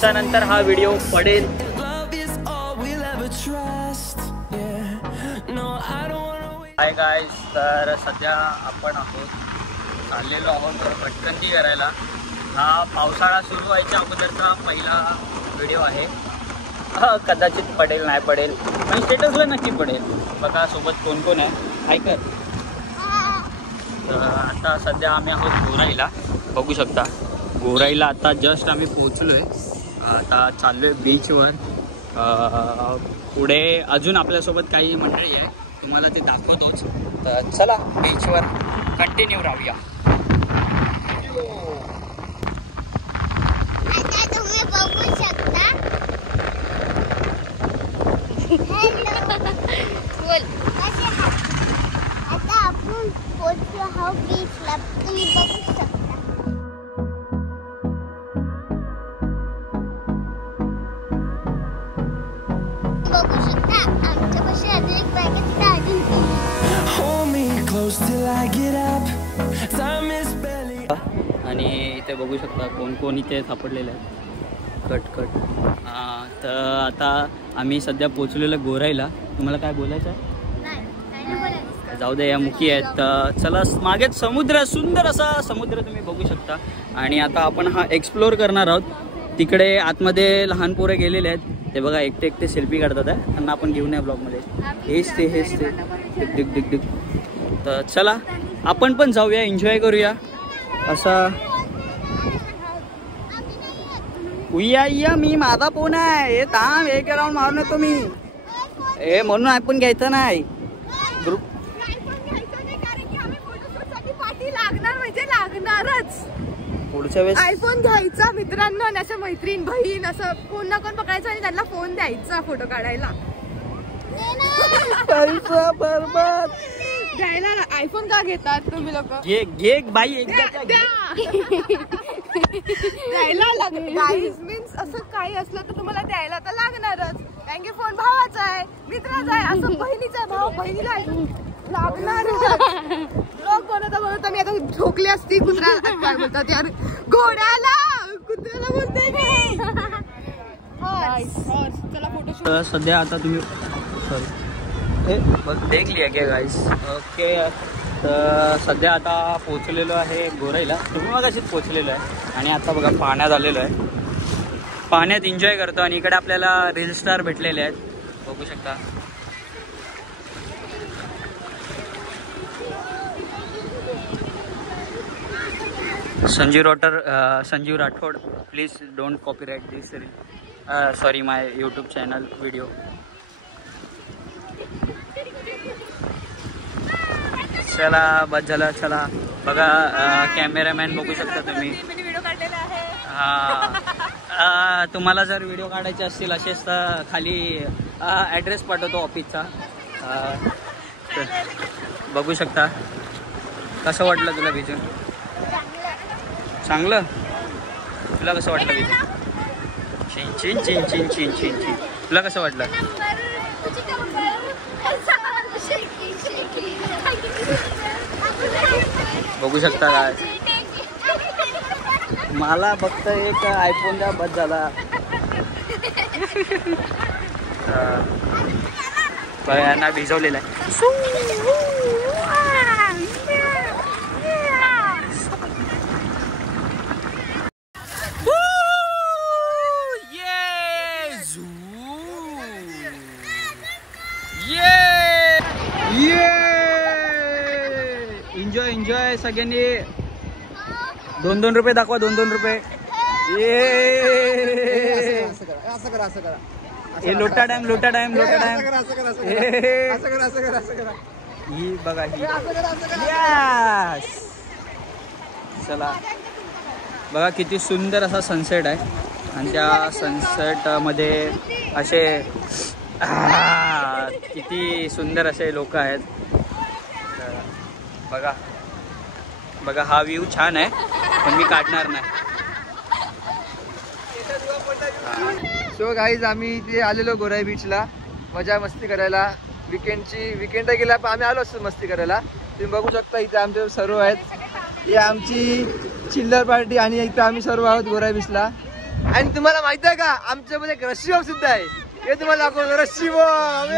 दिवसानंतर हा व्हिडिओ पडेल. हाय गाईज, तर सध्या आपण चाललेलो आहोत भटकंती करायला. हा पावसाळा सुरू व्हायच्या अगोदरचा पहिला व्हिडिओ आहे. कदाचित पडेल नाही पडेल पण स्टेटसला नक्की पडेल. बघा सोबत कोण कोण आहे ऐकत. आता सध्या आम्ही आहोत गोराईला, बघू शकता. गोराईला आता जस्ट आम्ही पोहोचलो आहे. आता चाललो आहे बीचवर. पुढे अजून आपल्यासोबत काही मंडळी आहे, तुम्हाला ते दाखवतोच. तर चला बीचवर कंटिन्यू राहूया. तुम्ही बघू शकता. आता आपण पोहोचलो आहोत बीचला, तुम्ही बघू शकता. बघू शकता आमच्या पाशी अजून एक बॅग आहे, तिथे अजून आणि इथे बघू शकता कोण कोण इथे सापडलेले आहेत. कट. तर आता आम्ही सध्या पोचलेलो गोराईला. तुम्हाला काय बोलायचं आहे? जाऊ दे, या मुखी आहेत. तर चला, मागेच समुद्र, सुंदर असा समुद्र तुम्ही बघू शकता. आणि आता आपण हा एक्सप्लोर करणार आहोत. तिकडे आतमध्ये लहान पोरे गेलेले आहेत, ते बघा एकटे एकटे सेल्फी काढतात आहे. त्यांना आपण घेऊन या ब्लॉगमध्ये. हेच ते डिक डिक डिक. तर चला आपण पण जाऊया, एन्जॉय करूया असा. उया मी माझा फोन आहे, हे थांब, एक राऊंड मारून येतो मी. हे म्हणून आपण घ्यायचं नाही ग्रुप. लागणारच पुढच्या वेळेस आयफोन घ्यायचा मित्रांनो, आणि असं मैत्रीण बहीण असं कोण ना कोण पकडायचं आणि त्यांना फोन द्यायचा फोटो काढायला. पैसा बरबाद द्यायला. आयफोन का घेतात तुम्ही लोक? घे बाई, एकदा द्यायला लागेल. गाईज मीन्स असं काही असलं तर तुम्हाला द्यायला तर लागणारच, कारण की फोन भावाचा आहे, मित्राचा आहे, असं बहिणीचा आहे, भाऊ बहिणीला लागणार. लोक बनवता मी आता झोकली असती कुत्र्याला, काय बोलतात यार, घोड्याला, कुत्र्याला बोलते मी. चला फोटो. सध्या आता तुम्ही सॉरी देख लिया क्या गाइस. ओके, तर सध्या आता पोचलेलो आहे गोराईला. तुम्ही मग अशीच पोचलेलो आहे. आणि आता बघा पाण्यात आलेलो आहे, पाण्यात एन्जॉय करतो. आणि इकडे आपल्याला रील स्टार भेटलेले आहेत, बघू शकता. Sanjeev Rathod, please don't copyright this reel, sorry my YouTube channel video. चला बस झालं. चला बघा, कॅमेरामॅन बघू शकता तुम्ही. हा, तुम्हाला जर व्हिडिओ काढायचे असतील असेच तर खाली ॲड्रेस पाठवतो ऑफिसचा. बघू शकता. कसं वाटलं तुला बीच? चांगलं. तुला कसं वाटलं बीच? चिन चिन चिन चिन चिन चिन चिन. तुला कसं वाटलं? बघू शकता काय, मला फक्त एक आयफोन द्या बस झाला. यांना भिजवलेला आहे. एन्जॉय सगळ्यांनी. 2-2 रुपये दाखवा, 2-2 रुपये. हे लोटा डॅम ही बघा ही. चला बघा किती सुंदर असा सनसेट आहे. आणि त्या सनसेट मध्ये असे किती सुंदर असे लोक आहेत. बघा बघा, हा व्ह्यू छान आहे पण मी काढणार नाही. सो गाईज, आम्ही इथे आलेलो गोराई बीचला मजा मस्ती करायला. विकेंड गेला पण आम्ही आलो असतो मस्ती करायला. तुम्ही बघू शकता इथे आमचे सर्व आहेत. ही आमची चिल्लर पार्टी आणि इथं आम्ही सर्व आहोत गोराई बीचला. आणि तुम्हाला माहित आहे का आमच्यामध्ये एक रस्सी बॉम्ब सुद्धा आहे, हे तुम्हाला दाखवतो. रस्सी बॉम्ब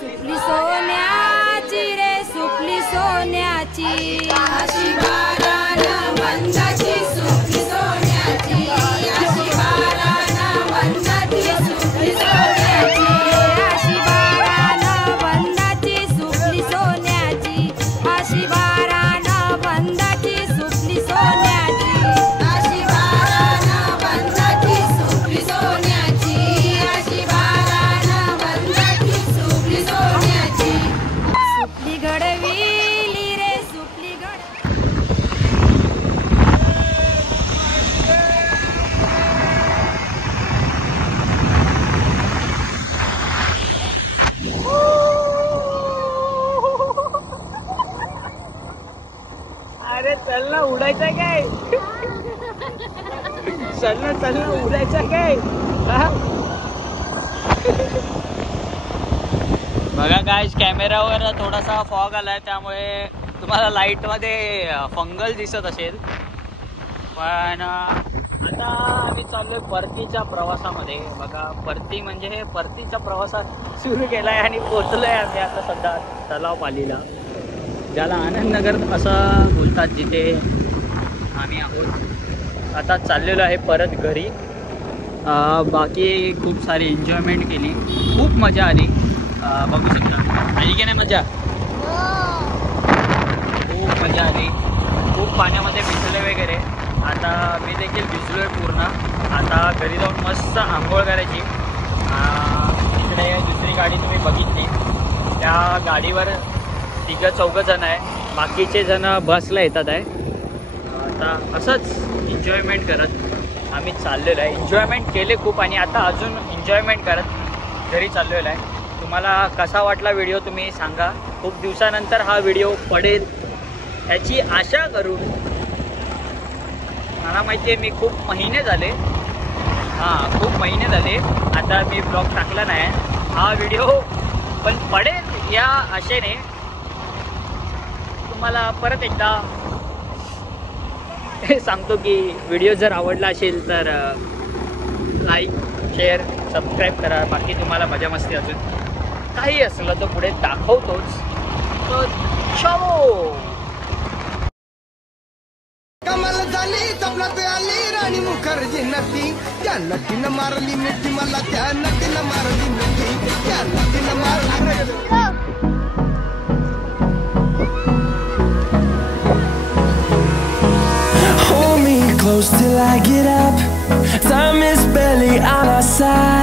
सुपली सोन्याची रे सुपली सोन्याची अशी बाराना वंदाची सुपली सोन्याची अशी बाराना वंदाची सुपली सोन्याची अशी बाराना वंदाची सुपली सोन्याची अशी बाराना वंदाची सुपली सोन्याची अशी बाराना वंदाची सुपली सोन्याची अशी बाराना वंदाची सुपली सोन्याची सुपली घडविली रे सुपली घड अरे चल ना उडायचं काय, चल ना उडायचं काय. बघा गाइस, कॅमेरावर थोडासा फॉग आलाय त्यामुळे तुम्हाला लाईट मध्ये फंगल दिसत असेल. पण आता आम्ही चाललोय परतीच्या प्रवासामध्ये. बघा परती म्हणजे हे परतीच्या प्रवासात सुरू केलाय आणि पोहोचलोय आम्ही आता सध्या तलाव पालीला, ज्याला आनंदनगर असं बोलतात, जिथे आम्ही आहोत. आता चाललेलो आहे परत घरी. बाकी खूप सारी एन्जॉयमेंट केली, खूप मजा आली. बघू शकता आली की नाही मजा, खूप मजा आली. खूप पाण्यामध्ये भिजले वगैरे. आता मी देखील भिजलो आहे पूर्ण. आता घरी जाऊन मस्त आंघोळ करायची. इकडे दुसरी गाडी तुम्ही बघितली, त्या गाडीवर 3-4 जण आहे, बाकीचे जण बसला येतात आहे. आता असंच एन्जॉयमेंट करत आम्ही चाललेलो आहे. एन्जॉयमेंट केले खूप आणि आता अजून एन्जॉयमेंट करत घरी चाललेलो आहे. तुम्हाला कसा वाटला व्हिडिओ तुम्ही सांगा. खूप दिवसानंतर हा व्हिडिओ पडेल ह्याची आशा करून. मला माहिती आहे मी खूप महिने झाले आता मी ब्लॉग टाकला नाही. हा व्हिडिओ पण पडेल या आशेने तुम्हाला परत एकदा सांगतो की व्हिडिओ जर आवडला असेल तर लाईक, शेअर, सबस्क्राईब करा. बाकी तुम्हाला मजा मस्ती अजून काही असलं तर पुढे दाखवतोच. तर चलो. कमाल झाली चपलात आली राणी मुखर्जी नटी, त्या नटीनं मारली मिठी मला, त्या नटीनं मारली मिठी, त्या नटीनं मारली. Hold me close till I get up. Time is barely on our side.